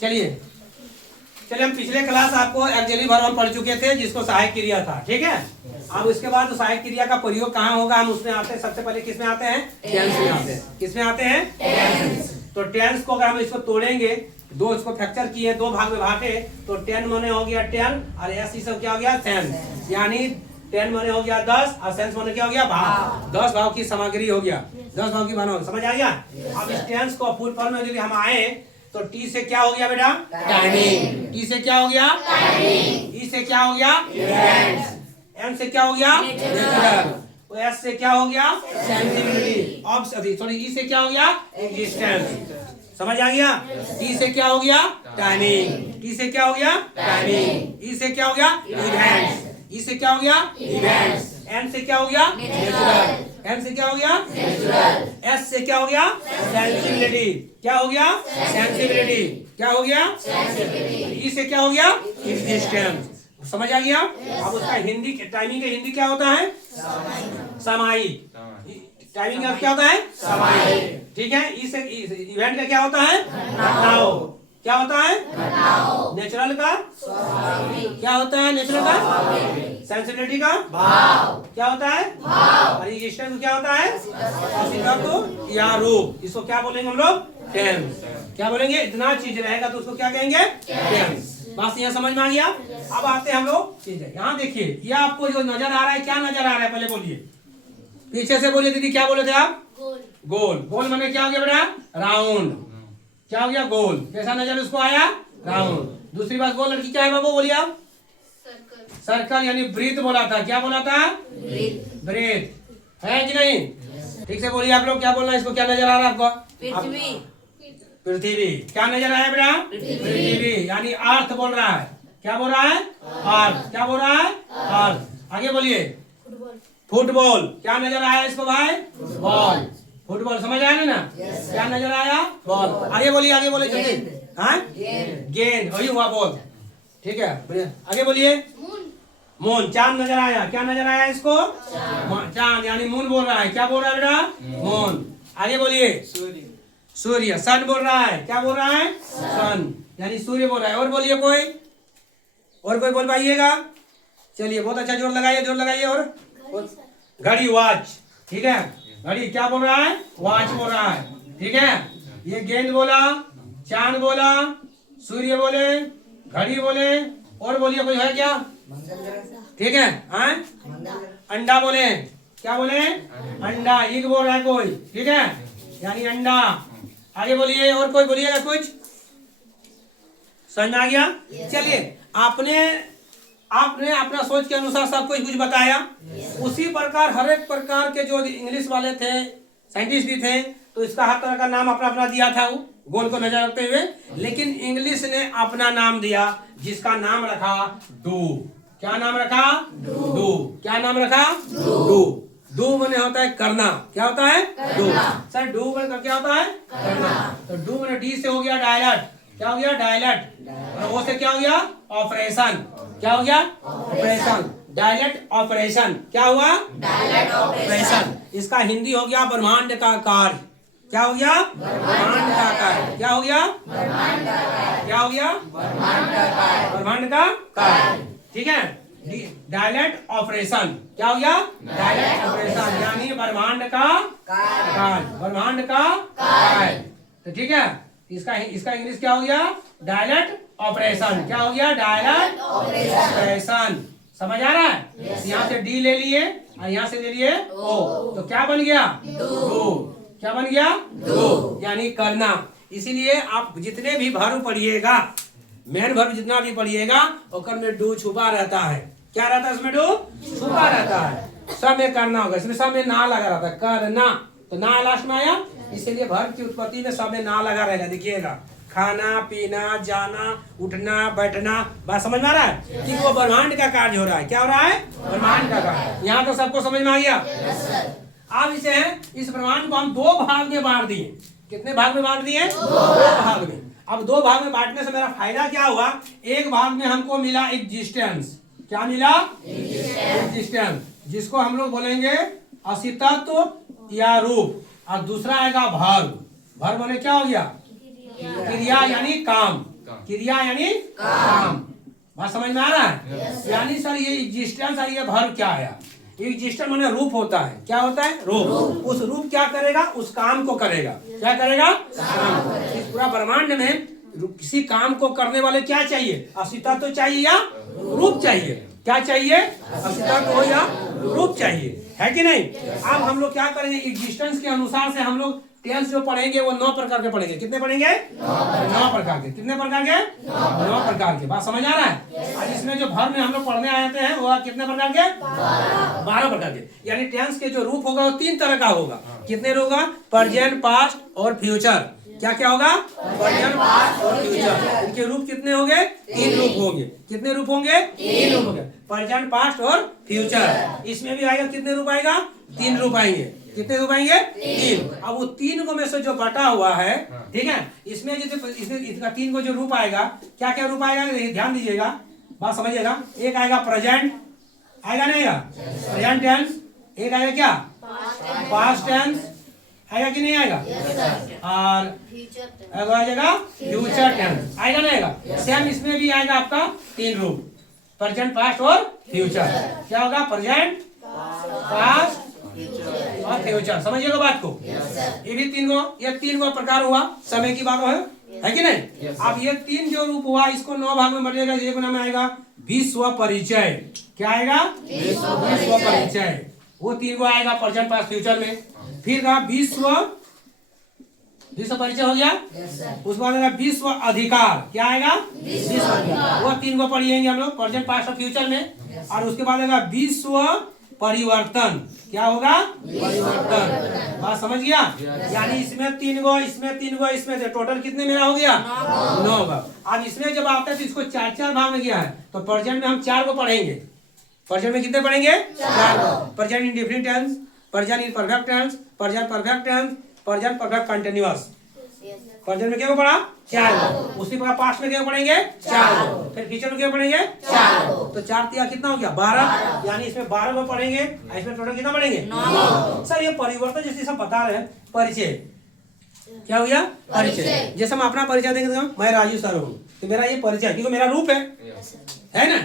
चलिए हम पिछले क्लास आपको एक्चुअली वर्ब पढ़ चुके थे जिसको सहायक क्रिया था, ठीक है। अब उसके बाद सहायक क्रिया का प्रयोग कहाँ होगा, हम उसमें आते हैं। सबसे पहले किसमें आते हैं, टेंस में आते हैं। किसमें आते हैं, टेंस। तो टेंस को अगर हम इसको तोड़ेंगे, दो इसको फ्रैक्चर किए, दो भाग में बांटे, तो 10 माने हो गया 10 और एस ई सब क्या हो गया सेंस, यानी 10 माने हो गया 10 और सेंस माने क्या हो गया भाव। 10 भाव की सामग्री हो गया, 10 भाव की भाव, समझ आ गया। अब इस टेंस को फुल फॉर्म में यदि हम आए तो टी से क्या हो गया बेटा, टाइमिंग। टी से क्या हो गया, टाइमिंग। ई से क्या हो गया, इवेंट्स। एम से क्या हो गया, नेचुरल। एस से क्या हो गया, सेंसिबिलिटी। अब सॉरी ई से क्या हो गया, एग्जिस्टेंस। समझ आ गया। टी से क्या हो गया, टाइमिंग। टी से क्या हो गया, टाइमिंग। ई से क्या हो गया, इवेंट्स। ई से क्या हो गया, इवेंट्स। एन से क्या हो गया, नेचुरल। एम से क्या हो गया, नेचुरल। एस से क्या हो गया, सेंसिबिलिटी। क्या हो गया, सेंसिबिलिटी। क्या हो गया, सेंसिबिलिटी। ई से क्या हो गया, एग्जिस्टेंस। समझ आ गया। अब उसका हिंदी टाइमिंग का हिंदी क्या होता है, सामायिक। टाइमिंग का क्या होता है, सामायिक, ठीक है। ई से इवेंट का क्या होता है, घटनाओं। क्या होता है, नेचुरल का क्या होता है, नेचुरल का सेंसिबिलिटी का भाव। क्या होता है, भाव। और एग्जिस्टेंस क्या होता है, अस्तित्व या रूप। इसको क्या बोलेंगे हम लोग, टेंस। क्या बोलेंगे, इतना चीज रहेगा तो उसको क्या कहेंगे, टेंस। बात यहाँ समझ में आ गया। अब आते हैं हम लोग चीजें। यहाँ देखिए, ये आपको जो नजर आ रहा है, क्या नजर आ रहा है, पहले बोलिए, पीछे से बोलिए दीदी, क्या बोले थे आप, गोल। गोल माने क्या हो गया बेटा, राउंड। क्या हो गया, गोल। कैसा नजर उसको आया, राउंड। दूसरी बात, गोल लड़की क्या है बाबू, बोलिए आप, सर्कल यानी वृत्त बोला था। क्या बोला था, वृत्त है कि नहीं। ठीक से बोलिए आप लोग, क्या बोलना है इसको, क्या नजर आ रहा है आपको, पृथ्वी। पृथ्वी क्या नजर आया बेटा, पृथ्वी यानी अर्थ बोल रहा है। क्या बोल रहा है, अर्थ। क्या बोल रहा है, अर्थ। आगे बोलिए, फुटबॉल। क्या नजर आया इसको भाई, बॉल। फुटबॉल समझ आया ना, क्या नजर आया, बॉल। आगे बोलिए, आगे बोलिए जल्दी। हाँ, गेंद, वही हुआ बॉल, ठीक है। आगे बोलिए, मून। चांद नजर आया। क्या नजर आया इसको, चांद यानी मून बोल रहा है। क्या बोल रहा है बेटा, मून। आगे बोलिए, सूर्य। सन बोल रहा है। क्या बोल रहा है, सन यानी सूर्य बोल रहा है। और बोलिए कोई, और कोई बोल पाइएगा। चलिए बहुत अच्छा, जोर लगाइए, जोर लगाइए। और घड़ी, वॉच, ठीक है। घड़ी क्या बोल रहा है, वॉच बोल रहा है, ठीक है। ये गेंद बोला, चांद बोला, सूर्य बोले, घड़ी बोले। और बोलिए कोई है क्या, ठीक है। अंडा बोले। क्या बोले, अंडा। ईग बोल रहा है कोई, ठीक है, यानी अंडा। आगे बोलिए, और कोई बोलिएगा कुछ, समझ में आ गया। चलिए, आपने अपना सोच के अनुसार सब कुछ बताया। उसी प्रकार हर एक प्रकार के जो इंग्लिश वाले थे, साइंटिस्ट भी थे, तो इसका हर तरह का नाम अपना अपना दिया था, वो गोल को नजर रखते हुए। लेकिन इंग्लिश ने अपना नाम दिया, जिसका नाम रखा डू। क्या नाम रखा, डू। क्या नाम रखा, डू। डू माने होता है करना। क्या होता है, डू। सर डू माने क्या होता है, करना। तो डू माने डी से हो गया डायलेक्ट। क्या हो गया, डायलेक्ट। और ओ से क्या हो गया, ऑपरेशन। क्या हो गया, ऑपरेशन। Dialect operation. क्या हुआ, डायलेक्ट ऑपरेशन। इसका हिंदी हो गया ब्रह्मांड का कार्य। क्या हो गया, ब्रह्मांड का कार्य। क्या हो गया, ब्रह्मांड का कार्य। क्या हो गया, ब्रह्मांड का कार्य। ब्रह्मांड का कार्य, ठीक है। Dialect operation. क्या हो गया, डायलेक्ट ऑपरेशन यानी ब्रह्मांड का कार्य। ब्रह्मांड का कार्य, तो ठीक है। इसका इंग्लिश क्या हो गया, डायलेक्ट ऑपरेशन। क्या हो गया, डायलेक्ट ऑपरेशन। समझ आ रहा है। यहाँ से डी ले लिए और यहाँ से ले लिए ओ, तो क्या बन गया, डू। क्या बन गया, डू यानी करना। इसीलिए आप जितने भी वर्ब पढ़िएगा, मेन वर्ब जितना भी पढ़िएगा, ओकर में डू छुपा रहता है। क्या रहता है इसमें, डू छुपा रहता है। सब में करना होगा, इसमें सब में ना लगा रहता है, करना। तो ना लास्ट में आया, इसीलिए वर्ब की उत्पत्ति में सब में ना लगा रहेगा। देखिएगा, खाना, पीना, जाना, उठना, बैठना। बात समझ में आ रहा है कि वो ब्रह्मांड का कार्य हो रहा है। क्या हो रहा है, ब्रह्मांड का कार्य। यहाँ तो सबको समझ में आ गया। अब इस ब्रह्मांड को हम दो भाग में बांट दिए। कितने भाग में बांट दिए, दो भाग में। अब दो भाग में बांटने से मेरा फायदा क्या हुआ, एक भाग में हमको मिला एग्जिस्टेंस। क्या मिला, एग्जिस्टेंस, जिसको हम लोग बोलेंगे अस्तित्व या रूप। और दूसरा आएगा वर्ब। वर्ब माने क्या हो गया, क्रिया यानी काम। क्रिया यानी काम। बात समझ में आ रहा है? यानी सर ये एग्जिस्टेंस और ये वर्ब क्या आया? एग्जिस्टेंस माने रूप होता है। क्या होता है? रूप। उस रूप क्या करेगा? उस काम को करेगा। क्या करेगा? काम। इस पूरा ब्रह्मांड में किसी काम को करने वाले क्या चाहिए? अस्तित्व तो चाहिए या रूप चाहिए? क्या चाहिए? अस्तित्व हो या रूप चाहिए, है कि नहीं? अब हम लोग क्या करेंगे? एग्जिस्टेंस के अनुसार से हम लोग टेंस जो पढ़ेंगे वो 9 प्रकार के पढ़ेंगे। कितने पढ़ेंगे? 9 प्रकार के। कितने प्रकार के? 9 प्रकार के। बात समझ आ रहा है? और इसमें जो भर में हम लोग पढ़ने आते हैं वो कितने प्रकार के? 12 प्रकार के। यानी टेंस के जो रूप होगा वो 3 तरह का होगा। कितने होगा? प्रेजेंट, पास्ट और फ्यूचर। क्या क्या होगा? प्रेजेंट, पास्ट और फ्यूचर। इनके रूप कितने होंगे? 3 रूप होंगे। कितने रूप होंगे? 3 रूप होंगे। प्रेजेंट, पास्ट और फ्यूचर। इसमें भी आएगा कितने रूप आएगा? 3 रूप आएंगे। कितने रूप आएंगे? 3। अब वो 3 को में से जो बटा हुआ है, ठीक है, इसमें इसका 3 को जो रूप आएगा, क्या क्या रूप आएगा? ध्यान दीजिएगा, बात समझिएगा। एक आएगा प्रेजेंट, आएगा नहीं आएगा? Present tense. एक आएगा क्या? Past tense. आएगा कि नहीं आएगा? और आ जाएगा फ्यूचर टेंस। आएगा नहीं आएगा? सेम इसमें भी आएगा आपका 3 रूप, प्रेजेंट, पास्ट और फ्यूचर। क्या होगा? प्रेजेंट, पास्ट और फ्यूचर। समझिएगा बात को। ये भी 3 गो प्रकार हुआ। समय की बात है कि नहीं? अब ये 3 जो रूप हुआ इसको 9 भाग में बढ़ेगा। एक नाम आएगा विश्व परिचय। क्या आएगा? विश्व परिचय। वो 3 गो आएगा प्रेजेंट, पास्ट, फ्यूचर में। फिर कहा विश्व परिचय हो गया। उसके बाद आएगा विश्व अधिकार। क्या आएगा? विश्व अधिकार। वो 3 गो पढ़िएंगे हम लोग प्रेजेंट, पास्ट और फ्यूचर में। और उसके बाद आएगा विश्व परिवर्तन। क्या होगा? परिवर्तन। बात समझ गया? यानी इसमें 3 गो, इसमें 3 गो, इसमें से टोटल कितने मेरा हो गया? 9 गो। अब इसमें जब आता है तो इसको 4 भाग में गया है। तो प्रेजेंट में हम 4 को पढ़ेंगे। प्रेजेंट में कितने पढ़ेंगे? 4 को। Present indefinite tense, present imperfect tense, present perfect tense, present perfect continuous. Present में क्या पढ़ा? 4 को। उसी प्रकार पास्ट में क्या पढ़ेंगे? 4 को। फिर फ्यूचर में क्या पढ़ेंगे? 4 को। तो 4 तिया कितना हो गया? 12। यानी इसमें 12 को पढ़ेंगे। इसमें टोटल कितना पढ़ेंगे? 9। सर ये परिवर्तन जैसे सब बता रहे हैं। परिचय क्या हो गया? परिचय। जैसे हम अपना परिचय देंगे तो मैं राजू सर हूँ, तो मेरा ये परिचय, क्योंकि मेरा रूप है ना?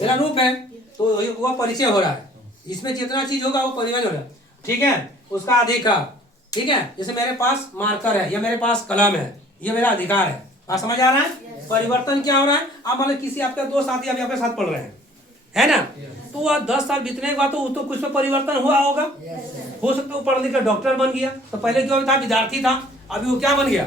मेरा रूप है तो वो परिचय हो रहा है। इसमें जितना चीज होगा वो परिवहन हो रहा है, ठीक है? उसका अधिकार, ठीक है? जैसे मेरे पास मार्कर है या मेरे पास कलम है, ये मेरा अधिकार है। आप समझ आ रहा है? परिवर्तन क्या हो रहा है? आप मतलब किसी आपके 2 साथी अभी आपके साथ पढ़ रहे हैं, है ना? तो वह 10 साल बीतने के बाद तो कुछ में परिवर्तन हुआ होगा। हो सकता है वो पढ़ लिख कर डॉक्टर बन गया। तो पहले जो था विद्यार्थी था, अभी वो क्या बन गया?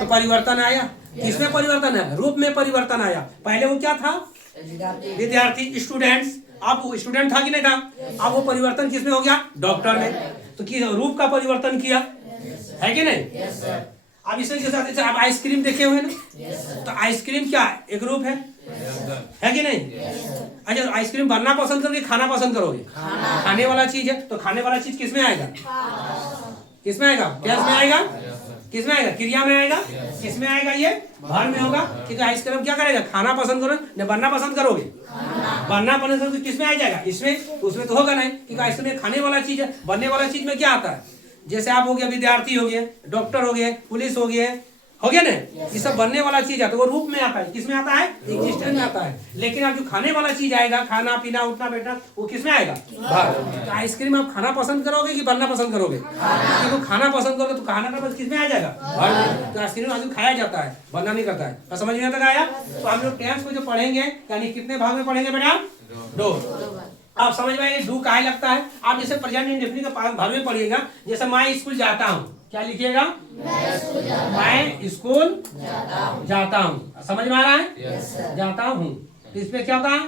तो परिवर्तन आया। किसमें परिवर्तन है? रूप में परिवर्तन आया। पहले वो क्या था? विद्यार्थी, स्टूडेंट्स। अब वो स्टूडेंट था कि नहीं था? अब वो परिवर्तन किसमें हो गया? डॉक्टर में। तो रूप का परिवर्तन किया, है कि नहीं? अब इसमें जैसे आप आइसक्रीम देखे हुए ना, तो आइसक्रीम क्या एक रूप है कि नहीं? अच्छा, आइसक्रीम बनना पसंद करोगे, खाना पसंद करोगे? खाने वाला चीज है, तो खाने वाला चीज किसमें आएगा? किसमें आएगा? टेंस में आएगा? किसमें आएगा? क्रिया में आएगा? किसमें आएगा? ये वर्ब में होगा। क्योंकि आइसक्रीम क्या करेगा? खाना पसंद करोगे या बनना पसंद करोगे? बनना पसंद करोगे, किसमें आ जाएगा? इसमें। उसमें तो होगा नहीं, क्योंकि आइसक्रीम खाने वाला चीज है। बनने वाला चीज में क्या आता है? जैसे आप हो गया विद्यार्थी, हो गए डॉक्टर, हो गए पुलिस, हो गया ना? ये सब बनने वाला चीज है, तो वो रूप में आता है। किसमें आता है? एग्जिस्टेंस में आता है। लेकिन अब जो खाने वाला चीज आएगा, खाना पीना उठना बैठना, वो किसमें आएगा? तो आइसक्रीम आप खाना पसंद करोगे कि बनना पसंद करोगे? तो खाना पसंद करोगे तो खाना का किसमें आ जाएगा? तो आइसक्रीम आदमी खाया जाता है, बनना नहीं करता है। समझ में तक आया? तो हम लोग टेंस को जो पढ़ेंगे, यानी कितने भाग में पढ़ेंगे बेटा? 2। आप समझ में आएंगे डू काहे लगता है। आप जैसे प्रेजेंट इंडेफिनिट का भाग में पढ़िएगा। जैसे मैं स्कूल जाता हूँ, क्या लिखिएगा? मैं स्कूल जाता हूँ। समझ में आ रहा है? जाता हूँ। इसमें क्या होगा?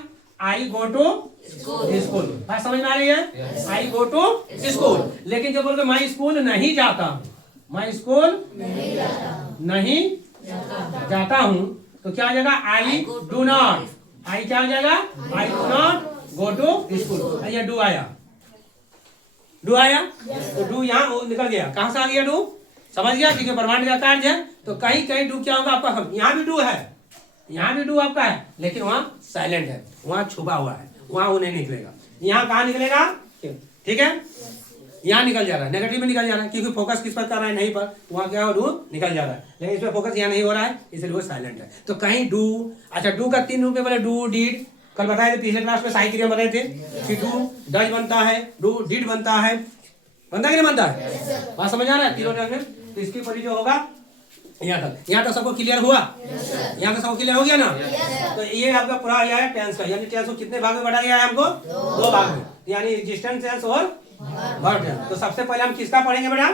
आई गो टू स्कूल। बात समझ में आ रही है? आई गो टू स्कूल। लेकिन जब बोलोगे मैं स्कूल नहीं जाता हूँ, मैं स्कूल नहीं जाता हूँ, तो क्या हो जाएगा? I do not. आई क्या हो जाएगा? I do not go to school. ये डू आया, डू आया। तो डू यहाँ निकल गया। कहाँ से आ गया डू? समझ गया? क्योंकि ब्रह्मांड का कार्य है, तो कहीं कहीं डू क्या होगा आपका? यहाँ भी डू है, यहाँ भी डू आपका है, लेकिन वहाँ साइलेंट है, वहाँ छुपा हुआ है, वहाँ वो नहीं निकलेगा। यहाँ कहाँ निकलेगा? ठीक है? यहाँ निकल जा रहा है, नेगेटिव में निकल जा रहा है, क्योंकि फोकस किस पर कर रहा है, नहीं पर, तो वहाँ क्या डू निकल जा रहा है, लेकिन इसमें फोकस यहाँ नहीं हो रहा है, इसलिए वो साइलेंट है। तो कहीं डू, अच्छा डू का 3 रूप में बोले, डू, डिड, कल बताए थे पिछले क्लास में सहायक क्रिया बताए थे कि डू डज बनता है, डू डिड बनता है, बनता कि नहीं बनता है, बात समझ आ रहा है तीनों टर्म में। तो इसकी परी जो होगा यहाँ तक सबको क्लियर हुआ, यहाँ तक सबको क्लियर हो गया ना। तो ये आपका पूरा आया है टेंस का, यानी टेंस को कितने भाग में बढ़ा गया है हमको, 2 भाग में, यानी एग्जिस्टेंस टेंस और वर्ब टेंस। तो सबसे पहले हम किसका पढ़ेंगे बेटा,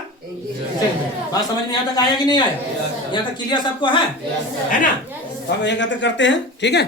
बात समझ में यहाँ तक आया कि नहीं आया, यहाँ तक क्लियर सबको है ना। तो हम एक करते हैं, ठीक है।